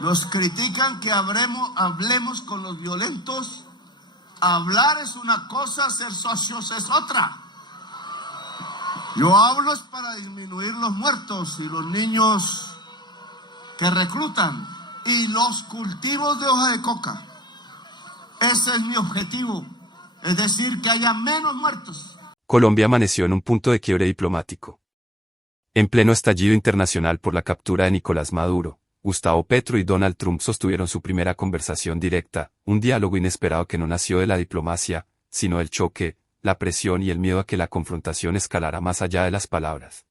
Nos critican que hablemos con los violentos. Hablar es una cosa, ser socios es otra. Yo hablo es para disminuir los muertos y los niños que reclutan y los cultivos de hoja de coca. Ese es mi objetivo, es decir, que haya menos muertos. Colombia amaneció en un punto de quiebre diplomático. En pleno estallido internacional por la captura de Nicolás Maduro, Gustavo Petro y Donald Trump sostuvieron su primera conversación directa, un diálogo inesperado que no nació de la diplomacia, sino del choque, la presión y el miedo a que la confrontación escalara más allá de las palabras.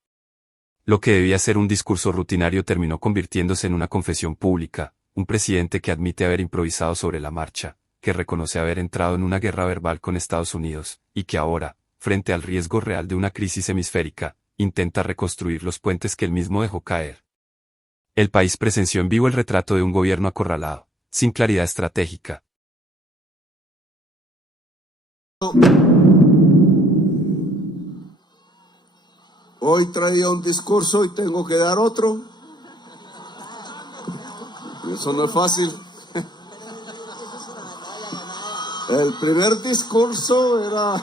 Lo que debía ser un discurso rutinario terminó convirtiéndose en una confesión pública, un presidente que admite haber improvisado sobre la marcha, que reconoce haber entrado en una guerra verbal con Estados Unidos, y que ahora, frente al riesgo real de una crisis hemisférica, intenta reconstruir los puentes que él mismo dejó caer. El país presenció en vivo el retrato de un gobierno acorralado, sin claridad estratégica. Hoy traía un discurso y tengo que dar otro. Eso no es fácil. El primer discurso era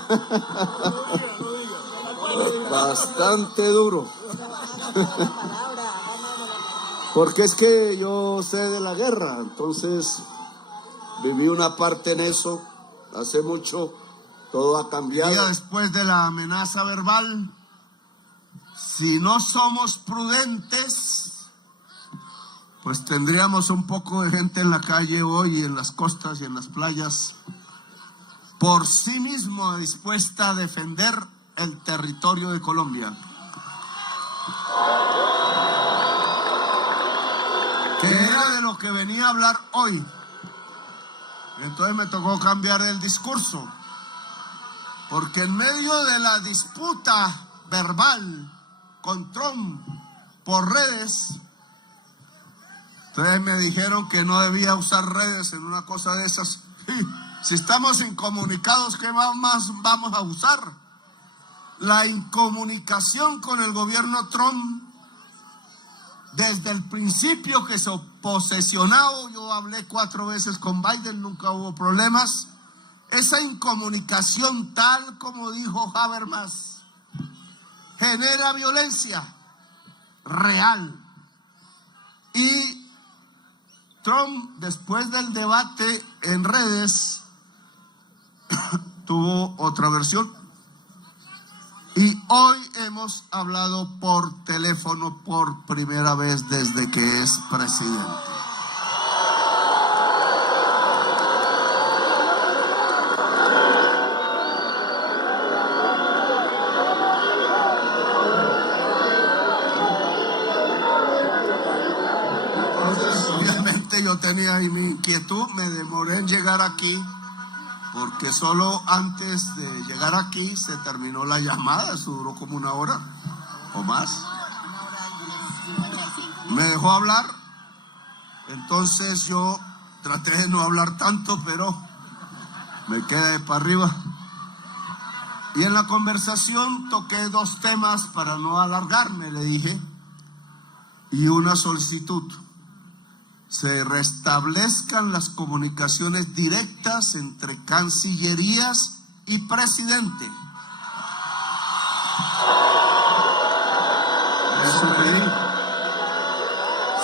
bastante duro. Porque es que yo sé de la guerra, entonces viví una parte en eso hace mucho, todo ha cambiado. Ya después de la amenaza verbal, si no somos prudentes, pues tendríamos un poco de gente en la calle hoy, en las costas y en las playas, por sí mismo dispuesta a defender el territorio de Colombia. Que era de lo que venía a hablar hoy. Entonces me tocó cambiar el discurso, porque en medio de la disputa verbal con Trump por redes, entonces me dijeron que no debía usar redes en una cosa de esas. Si estamos incomunicados, ¿qué más vamos a usar? La incomunicación con el gobierno Trump, desde el principio que se posesionado, yo hablé 4 veces con Biden, nunca hubo problemas. Esa incomunicación, tal como dijo Habermas, genera violencia real. Y Trump, después del debate en redes, tuvo otra versión. Y hoy hemos hablado por teléfono por primera vez desde que es presidente. Entonces, obviamente yo tenía ahí mi inquietud, me demoré en llegar aquí, porque solo antes de llegar aquí se terminó la llamada, eso duró como 1 hora o más. Me dejó hablar, entonces yo traté de no hablar tanto, pero me quedé para arriba. Y en la conversación toqué 2 temas para no alargarme, le dije, y una solicitud. Se restablezcan las comunicaciones directas entre cancillerías y presidente. Eso pedí.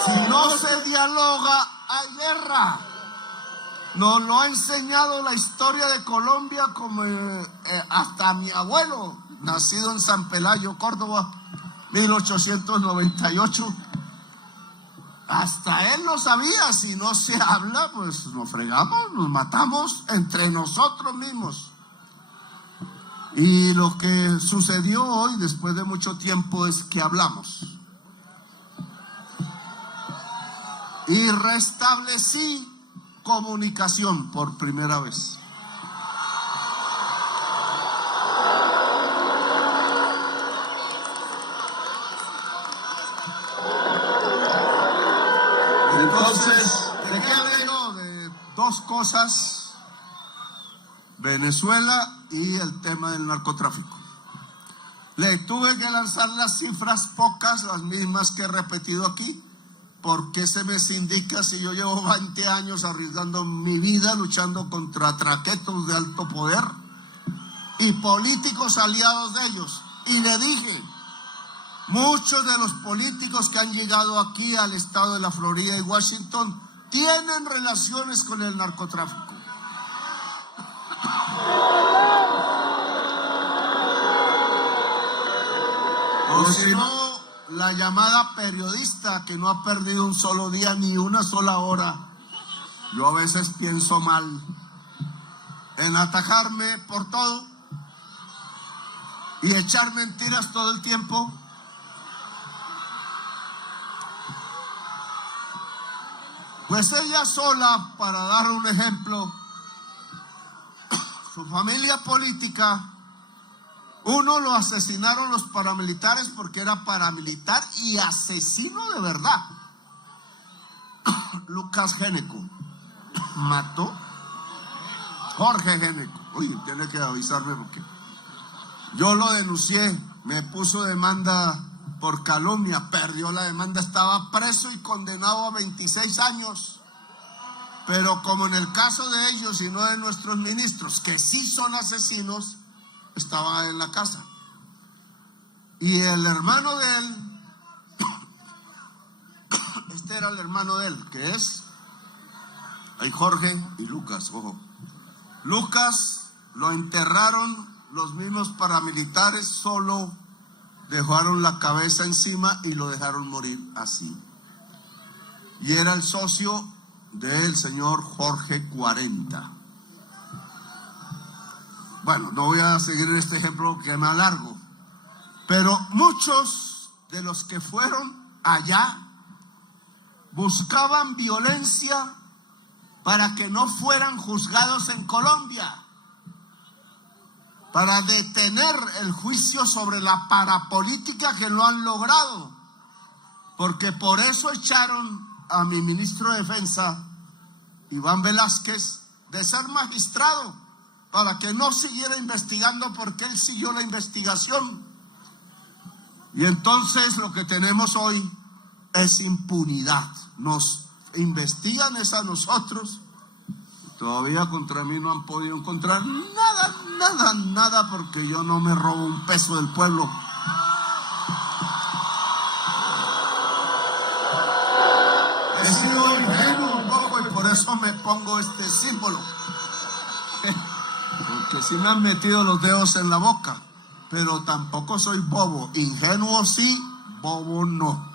Si no se dialoga, hay guerra. Nos lo ha enseñado la historia de Colombia, como hasta mi abuelo, nacido en San Pelayo, Córdoba, 1898. Hasta él lo sabía, si no se habla, pues nos fregamos, nos matamos entre nosotros mismos. Y lo que sucedió hoy, después de mucho tiempo, es que hablamos. Y restablecí comunicación por primera vez. Entonces, ¿de qué hablé yo? De 2 cosas: Venezuela y el tema del narcotráfico. Le tuve que lanzar las cifras, pocas, las mismas que he repetido aquí, ¿por qué se me sindica si yo llevo 20 años arriesgando mi vida luchando contra traquetos de alto poder y políticos aliados de ellos? Y le dije, muchos de los políticos que han llegado aquí al estado de la Florida y Washington tienen relaciones con el narcotráfico. O si no, la llamada periodista que no ha perdido un solo día ni una sola hora. Yo a veces pienso mal en atajarme por todo y echar mentiras todo el tiempo. Pues ella sola, para dar un ejemplo, su familia política, uno lo asesinaron los paramilitares porque era paramilitar y asesino de verdad. Lucas Géneco mató Jorge Géneco. Oye, tiene que avisarme porque yo lo denuncié, me puso demanda por calumnia, perdió la demanda, estaba preso y condenado a 26 años. Pero como en el caso de ellos y no de nuestros ministros, que sí son asesinos, estaba en la casa. Y el hermano de él, este era el hermano de él, que es, hay Jorge y Lucas, ojo. Lucas lo enterraron los mismos paramilitares, solo dejaron la cabeza encima y lo dejaron morir así. Y era el socio del señor Jorge 40. Bueno, no voy a seguir este ejemplo que me alargo, pero muchos de los que fueron allá buscaban violencia para que no fueran juzgados en Colombia, para detener el juicio sobre la parapolítica que lo han logrado, porque por eso echaron a mi ministro de Defensa, Iván Velázquez, de ser magistrado, para que no siguiera investigando, porque él siguió la investigación. Y entonces lo que tenemos hoy es impunidad. Nos investigan es a nosotros. Todavía contra mí no han podido encontrar nada, porque yo no me robo un peso del pueblo. He sido ingenuo un poco y por eso me pongo este símbolo. Porque sí me han metido los dedos en la boca, pero tampoco soy bobo. Ingenuo sí, bobo no.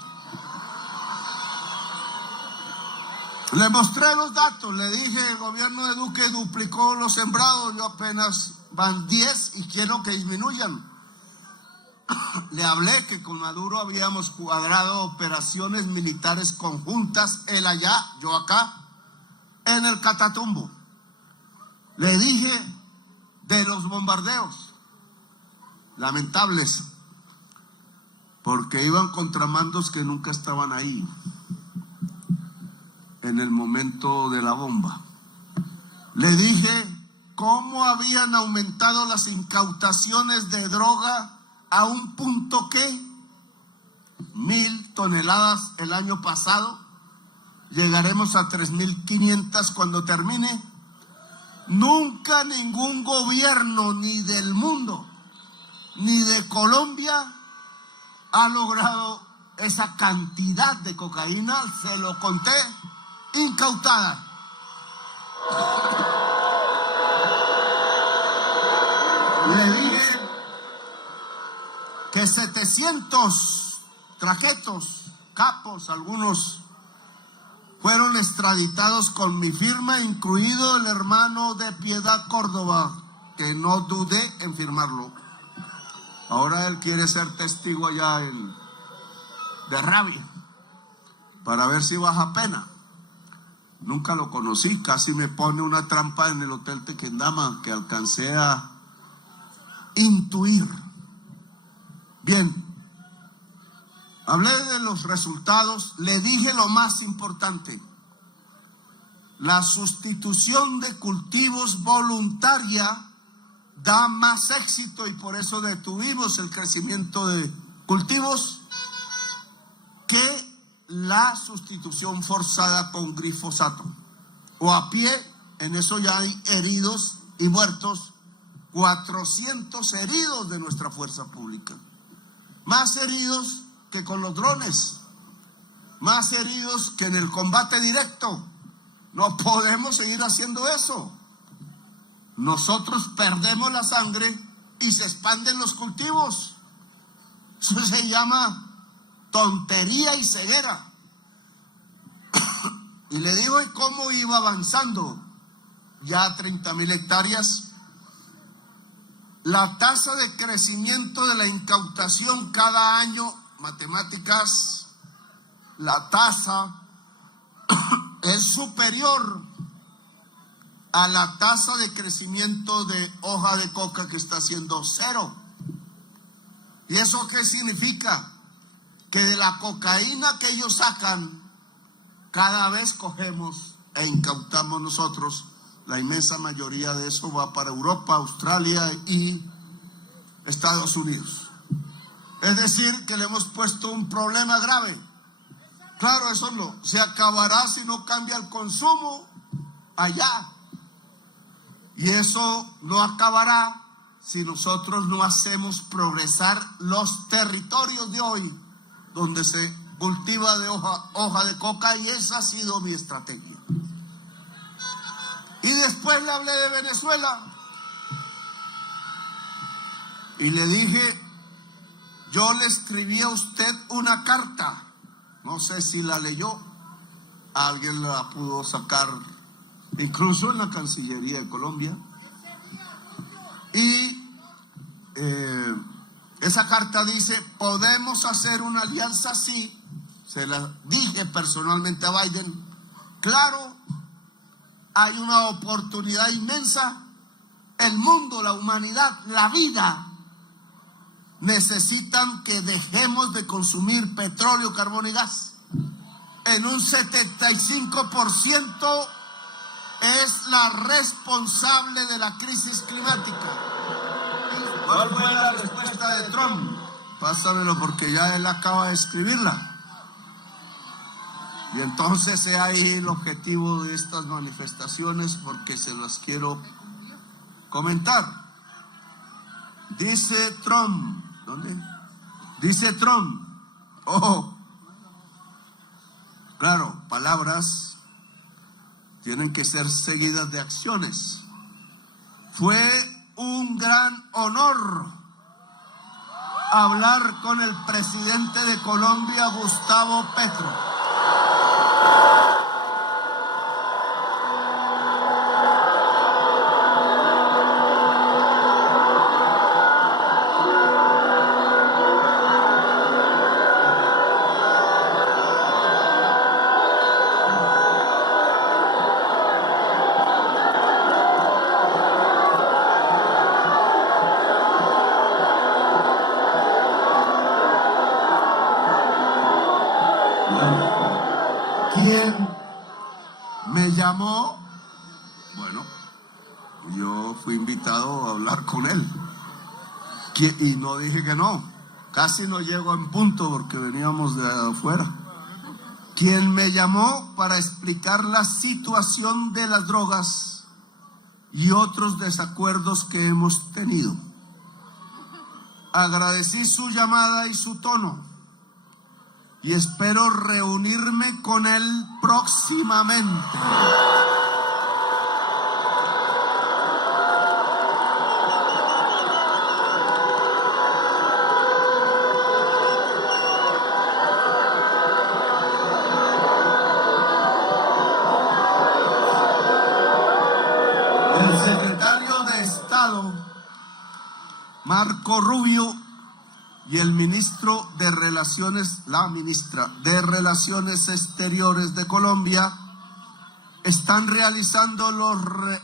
Le mostré los datos, le dije, el gobierno de Duque duplicó los sembrados, yo apenas van 10 y quiero que disminuyan. Le hablé que con Maduro habíamos cuadrado operaciones militares conjuntas, él allá, yo acá, en el Catatumbo. Le dije de los bombardeos, lamentables, porque iban contramandos que nunca estaban ahí en el momento de la bomba. Le dije cómo habían aumentado las incautaciones de droga a un punto que 1,000 toneladas el año pasado, llegaremos a 3,500 cuando termine. Nunca ningún gobierno, ni del mundo, ni de Colombia, ha logrado esa cantidad de cocaína, se lo conté, incautada. Le dije que 700 traquetos, capos, algunos fueron extraditados con mi firma, incluido el hermano de Piedad Córdoba, que no dudé en firmarlo. Ahora él quiere ser testigo allá de Rabia, para ver si baja pena. Nunca lo conocí, casi me pone una trampa en el Hotel Tequendama que alcancé a intuir. Bien. Hablé de los resultados, le dije lo más importante. La sustitución de cultivos voluntaria da más éxito y por eso detuvimos el crecimiento de cultivos que la sustitución forzada con glifosato. O a pie, en eso ya hay heridos y muertos, 400 heridos de nuestra fuerza pública. Más heridos que con los drones, más heridos que en el combate directo. No podemos seguir haciendo eso. Nosotros perdemos la sangre y se expanden los cultivos. Eso se llama tontería y ceguera. Y le digo cómo iba avanzando ya 30.000 hectáreas. La tasa de crecimiento de la incautación cada año, matemáticas, la tasa es superior a la tasa de crecimiento de hoja de coca, que está siendo 0. ¿Y eso qué significa? Que de la cocaína que ellos sacan, cada vez cogemos e incautamos nosotros. La inmensa mayoría de eso va para Europa, Australia y Estados Unidos. Es decir, que le hemos puesto un problema grave. Claro, eso no se acabará si no cambia el consumo allá. Y eso no acabará si nosotros no hacemos progresar los territorios de hoy, donde se cultiva de hoja de coca, y esa ha sido mi estrategia. Y después le hablé de Venezuela y le dije, yo le escribí a usted una carta, no sé si la leyó, alguien la pudo sacar, incluso en la Cancillería de Colombia, y esa carta dice, podemos hacer una alianza, sí, se la dije personalmente a Biden, claro, hay una oportunidad inmensa, el mundo, la humanidad, la vida, necesitan que dejemos de consumir petróleo, carbón y gas. En un 75% es la responsable de la crisis climática. ¿Cuál fue la respuesta de Trump? Pásamelo porque ya él acaba de escribirla. Y entonces he ahí el objetivo de estas manifestaciones, porque se las quiero comentar. Dice Trump, ¿dónde? Dice Trump, ojo, claro, palabras tienen que ser seguidas de acciones. Fue un gran honor hablar con el presidente de Colombia, Gustavo Petro. ¿Quién me llamó? Bueno, yo fui invitado a hablar con él. Y no dije que no. Casi no llego en punto porque veníamos de afuera. Quien me llamó para explicar la situación de las drogas y otros desacuerdos que hemos tenido. Agradecí su llamada y su tono. Y espero reunirme con él próximamente. El secretario de Estado, Marco Rubio, y el ministro de Relaciones, la ministra de Relaciones Exteriores de Colombia, están realizando los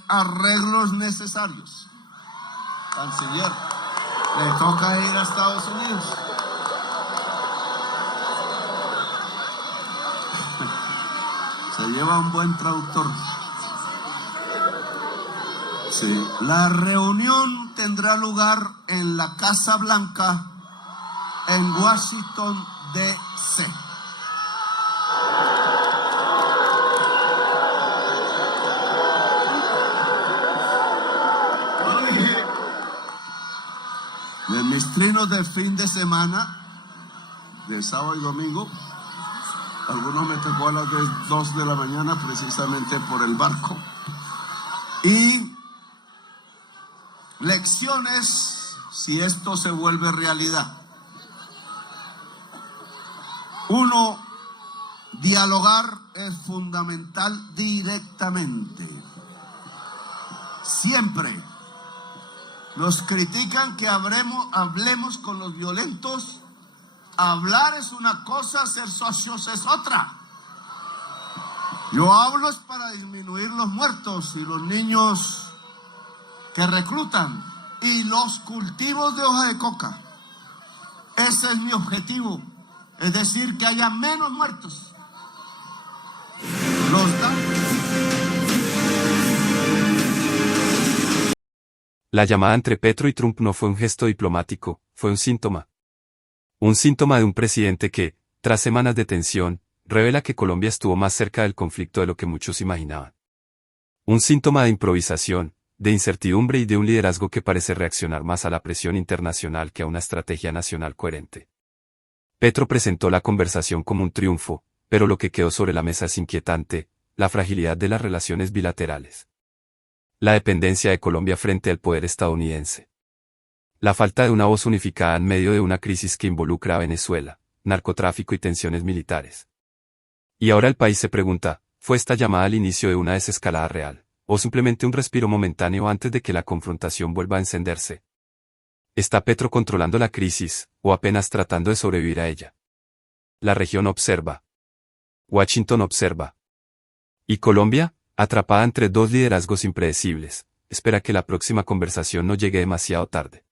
arreglos necesarios. Canciller, le toca ir a Estados Unidos. Se lleva un buen traductor. Sí. La reunión tendrá lugar en la Casa Blanca, en Washington, D.C. estrinos de fin de semana, de sábado y domingo. Algunos me tocó a las 2 de la mañana precisamente por el barco. Y lecciones si esto se vuelve realidad. Uno, dialogar es fundamental directamente. Siempre nos critican que hablemos con los violentos. Hablar es una cosa, ser socios es otra. Yo hablo es para disminuir los muertos y los niños que reclutan y los cultivos de hoja de coca. Ese es mi objetivo, es decir, que haya menos muertos. La llamada entre Petro y Trump no fue un gesto diplomático, fue un síntoma. Un síntoma de un presidente que, tras semanas de tensión, revela que Colombia estuvo más cerca del conflicto de lo que muchos imaginaban. Un síntoma de improvisación, de incertidumbre y de un liderazgo que parece reaccionar más a la presión internacional que a una estrategia nacional coherente. Petro presentó la conversación como un triunfo, pero lo que quedó sobre la mesa es inquietante, la fragilidad de las relaciones bilaterales. La dependencia de Colombia frente al poder estadounidense. La falta de una voz unificada en medio de una crisis que involucra a Venezuela, narcotráfico y tensiones militares. Y ahora el país se pregunta, ¿fue esta llamada al inicio de una desescalada real, o simplemente un respiro momentáneo antes de que la confrontación vuelva a encenderse? ¿Está Petro controlando la crisis, o apenas tratando de sobrevivir a ella? La región observa. Washington observa. ¿Y Colombia, atrapada entre dos liderazgos impredecibles, espera que la próxima conversación no llegue demasiado tarde?